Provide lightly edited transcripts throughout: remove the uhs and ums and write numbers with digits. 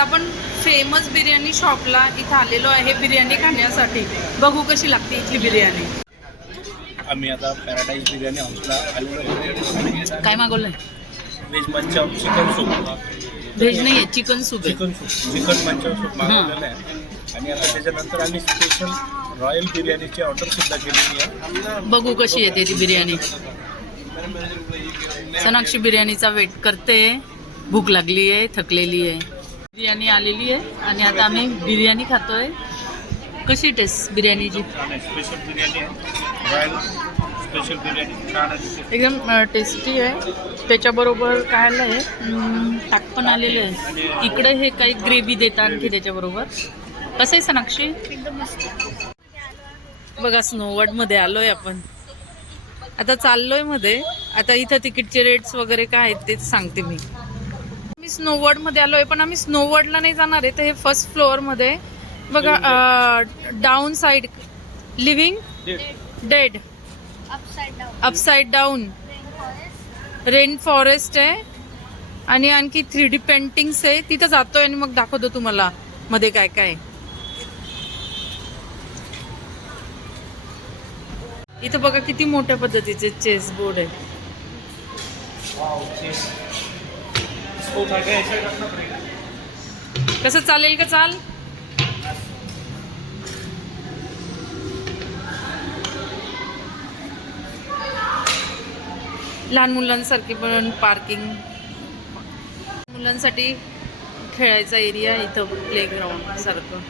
आता आपण फेमस बिर्याणी शॉपला इथं आलेलो आहे बिर्याणी खाण्यासाठी. बघू कशी लागते इथली बिर्याणी. आम्ही आता पॅराडाईज बिर्याणी हाऊसला आलेलो. काय मागवलंय? Veg manchow chicken soup. Veg नाही आहे, चिकन सूप आहे. चिकन मंचाव सूप मागवलेलं आहे. आणि आता त्याच्यानंतर आम्ही स्पेशल रॉयल बिर्याणीची ऑर्डर सुद्धा केलेली आहे. बघू कशी येते ती बिर्याणी. सोनाक्षी बिर्याणीचा वेट करते. भूक लागली आहे, थकलेली आहे. बिर्याणी आलेली आहे आणि आता आम्ही बिर्याणी खातोय. कशी टेस्ट बिर्याणीची? स्पेशल बिर्याणी आहे, रॉयल स्पेशल बिर्याणी एकदम टेस्टी आहे. त्याच्याबरोबर काय आलं आहे, ताक पण आलेलं आहे. इकडे हे काही ग्रेव्ही देतात आणखी त्याच्याबरोबर. कसं आहे सोनाक्षी? बघा स्नोवर्ल्डमध्ये आलोय आपण. आता चाललोय मध्ये. आता इथं तिकीटचे रेट्स वगैरे काय आहेत ते सांगते मी. मी स्नोवर्ल्डमध्ये आलोय पण आम्ही स्नोवर्ल्डला नाही जाणार आहे. तर हे फर्स्ट फ्लोअरमध्ये बघा down side living dead, upside down rain forest आहे आणि आणखी 3D पेंटिंग्स आहे. तिथं जातोय आणि मग दाखवतो तुम्हाला मध्ये काय काय. इथं बघा किती मोठ्या पद्धतीचे चेस बोर्ड आहे. कसं चालेल का? चाल. लहान मुलांसारखी पण पार्किंग, मुलांसाठी खेळायचा एरिया इथं, प्लेग्राऊंड सारखं.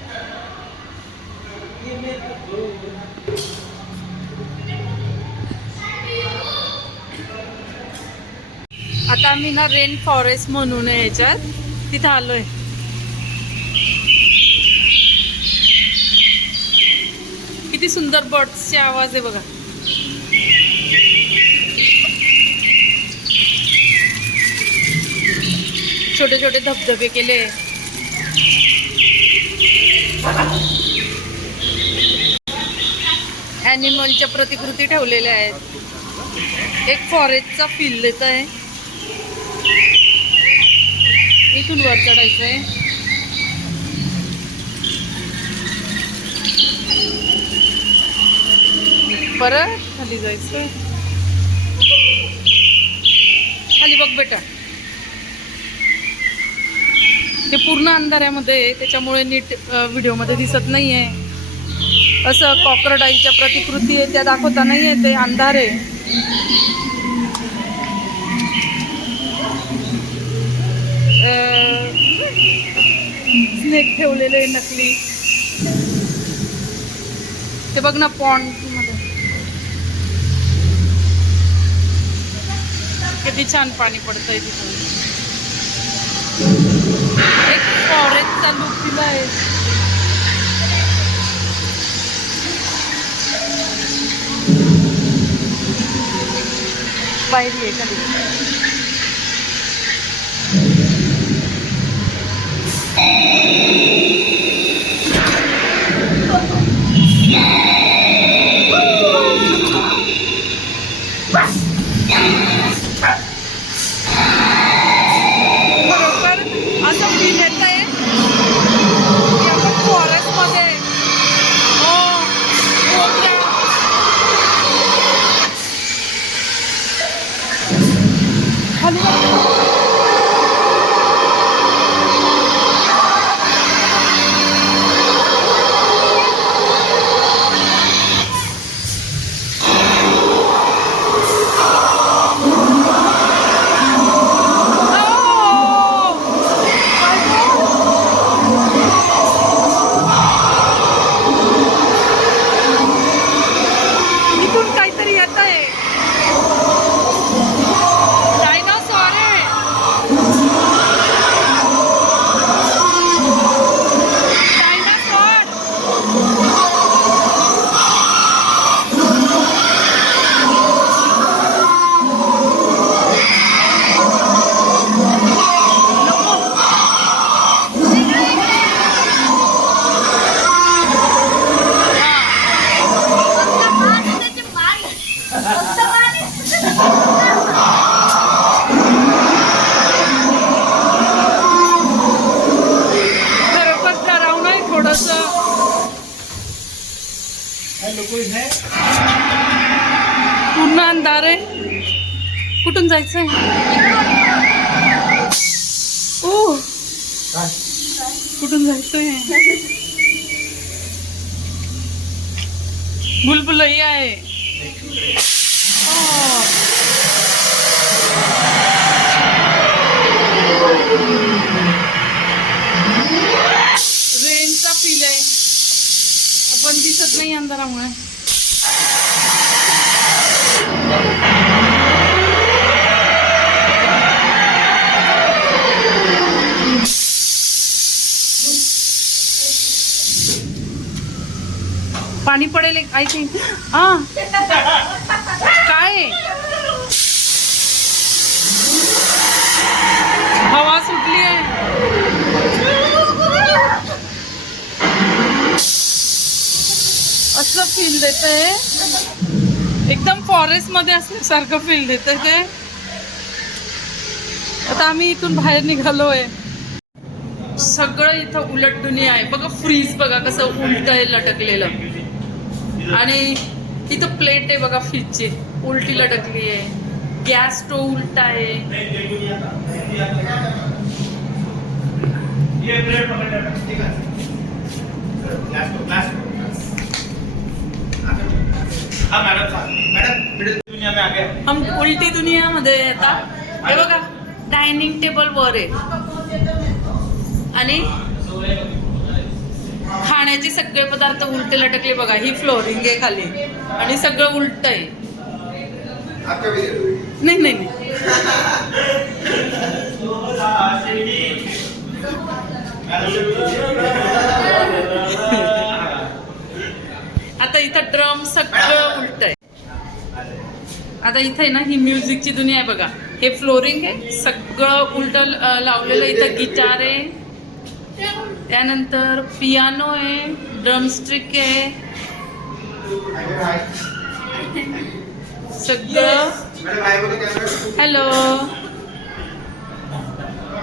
आता आम्ही ना रेन फॉरेस्ट म्हणून आहे ह्याच्यात, तिथं आलोय. किती सुंदर बर्ड्सचे आवाज आहे बघा. छोटे छोटे धबधबे केले. ॲनिमलच्या प्रतिकृती ठेवलेल्या आहेत. एक फॉरेस्टचा फील देत आहे. इथून वर चढायचं आहे. परत खाली जायचं. खाली बघ बेटा. ते पूर्ण अंधाऱ्यामध्ये आहे त्याच्यामुळे नीट व्हिडिओमध्ये दिसत नाही आहे. असं कॉक्रोडाईलच्या प्रतिकृती आहे त्या दाखवता नाही आहे, ते अंधार आहे. स्नेक ठेवलेले नकली. ते बघ ना पॉन्ड मध्ये किती छान पाणी पडतंय तिथून. एक फॉरेस्टचा लुक दिला आहे. पायरी आहे खाली. बरोबर असं फील येत आहे की आपण फॉरेस्टमध्ये. हो खाली कुठून जायचंय? ओ कुठून जायचंय? भुलभुलैया आहे. रेनचा फील आहे, पण दिसत नाही अंधारामुळे. पाणी पडेल आय थिंक. काय आहे? हवा सुटली आहे. असं फील देत आहे, एकदम फॉरेस्ट मध्ये असल्यासारखं फील देत आहे ते. आता आम्ही इथून बाहेर निघालोय. सगळं इथं उलट दुनिया आहे बघा. फ्रीज बघा कसं उलट आहे लटकलेलं, आणि इथं प्लेट आहे बघा फ्रीजची उलटी लटकली आहे. गॅस स्टोव उलटा आहे. हम उलटी दुनियामध्ये आता हे बघा डायनिंग टेबल वर आहे, आणि खाण्याचे सगळे पदार्थ उलटे लटकले बघा. ही फ्लोरिंग आहे खाली, आणि सगळं उलट आहे. नाही नाही नाही, आता इथं ड्रम सगळं उलट आहे. आता इथे ना ही म्युझिकची दुनिया आहे बघा. हे फ्लोरिंग आहे, सगळं उलट लावलेलं. इथं गिटार आहे, त्यानंतर पियानो आहे, ड्रमस्टिक आहे, सगळं. हॅलो,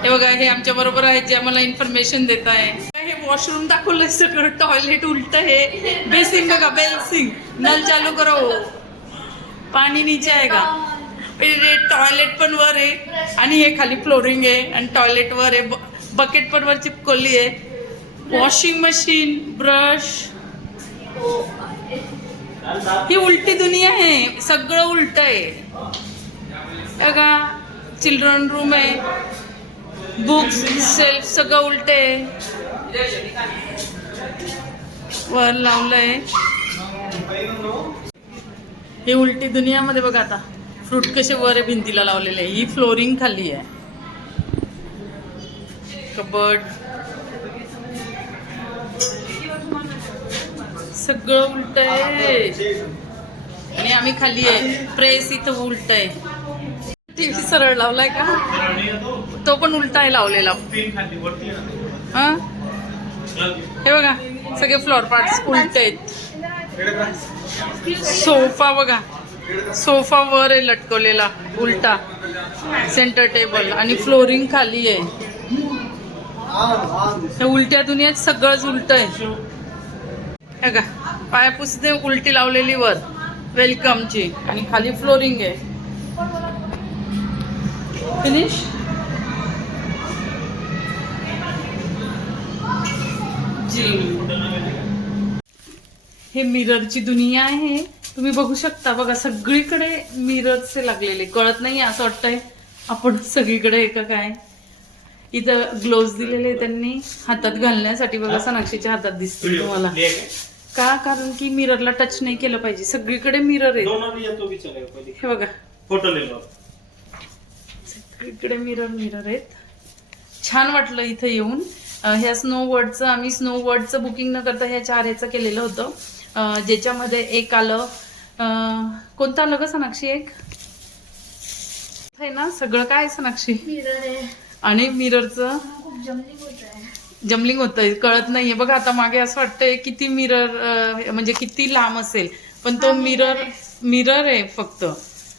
हे बघा हे आमच्या बरोबर आहेत जे आम्हाला इन्फॉर्मेशन देत आहे. हे वॉशरूम दाखवलंय सगळं. टॉयलेट उलट आहे. बेसिंग बघा, बेसिंग नल चालू करो, पाणी नीचे आहे का. टॉयलेट पण वर आहे, आणि हे खाली फ्लोरिंग आहे, आणि टॉयलेट वर आहे. बकेट पण वर चिपकवली आहे. Washing machine, brush. ही उलटी दुनिया आहे, सगळं उलट आहे बघा. चिल्ड्रन रूम आहे, बुक्स सेल्फ सगळं उलट आहे. वर लावलंय. ही उलटी दुनियामध्ये बघा. आता फ्रूट कसे वर आहे भिंतीला लावलेले आहे. ही फ्लोरिंग खाली आहे. कबर्ड सगळं उलट आहे, आणि आम्ही खाली आहे. प्रेस इथं उलट आहे. टीव्ही सरळ लावलाय का, तो पण उलटा आहे लावलेला. हा हे बघा सगळे फ्लोर पार्ट्स उलट आहेत. सोफा बघा, सोफा वर आहे लटकवलेला उलटा. सेंटर टेबल, आणि फ्लोरिंग खाली आहे. हे उलट्या दुनियेत सगळंच उलट आहे. हे का पायापुसते उलटी लावलेली वर वेलकमची, आणि खाली फ्लोरिंग आहे. फिनिश. हे मिररची दुनिया आहे. तुम्ही बघू शकता बघा, सगळीकडे मिररचे लागलेले. कळत नाही असं वाटतंय आपण सगळीकडे आहे का काय. इथं ग्लोव्ज दिलेले त्यांनी हातात घालण्यासाठी बघा. सोनाक्षीच्या हातात दिसतील तुम्हाला का, कारण की मिररला टच नाही केलं पाहिजे. सगळीकडे मिरर आहेत हे बघा. सगळीकडे मिरर आहेत. छान वाटलं इथं येऊन. ह्या स्नो वर्ल्डचं आम्ही स्नो वर्ल्डचं बुकिंग न करता ह्या 4 याचं केलेलं होतं, ज्याच्यामध्ये एक आलं. कोणतं आलं ग सोनाक्षी? एक आहे ना. सगळं काय सोनाक्षी? आणि मिररचं जमलिंग होतंय, कळत नाहीये बघा. आता मागे असं वाटतंय किती मिरर म्हणजे किती लांब असेल, पण तो मिरर आहे फक्त,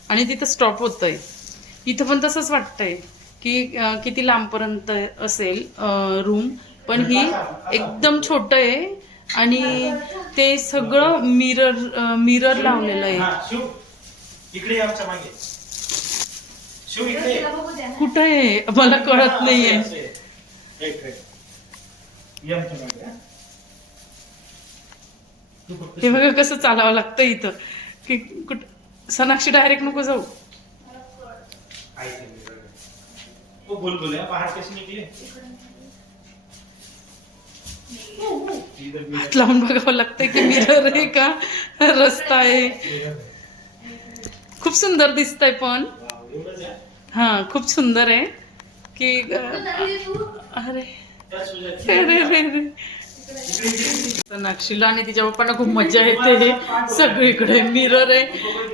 आणि तिथं स्टॉप होतंय. इथं पण तसंच वाटतंय की किती लांबपर्यंत असेल रूम, पण ही एकदम छोटं आहे, आणि ते सगळं मिरर लावलेलं आहे. कुठं आहे मला कळत नाहीये. हे बघा कसं चालावं लागतं इथं की कुठं. सोनाक्षी डायरेक्ट नको जाऊ. हात लावून बघावं लागतंय की मिरर आहे का रस्ता आहे. खूप सुंदर दिसतंय पण हा खूप सुंदर आहे की अरे सोनाक्षीला आणि तिच्या पप्पांना खूप मजा येते. हे सगळीकडे मिरर आहे,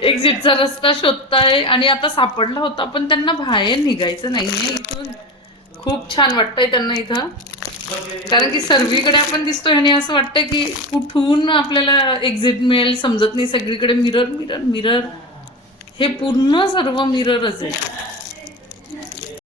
एक्झिटचा रस्ता शोधताय आणि आता सापडला होता पण त्यांना बाहेर निघायचं नाहीये इथून. खूप छान वाटतंय त्यांना इथं कारण की सर्वीकडे आपण दिसतोय आणि असं वाटतंय की कुठून आपल्याला एक्झिट मिळेल समजत नाही. सगळीकडे मिरर मिरर मिरर, हे पूर्ण सर्व मिररच आहे.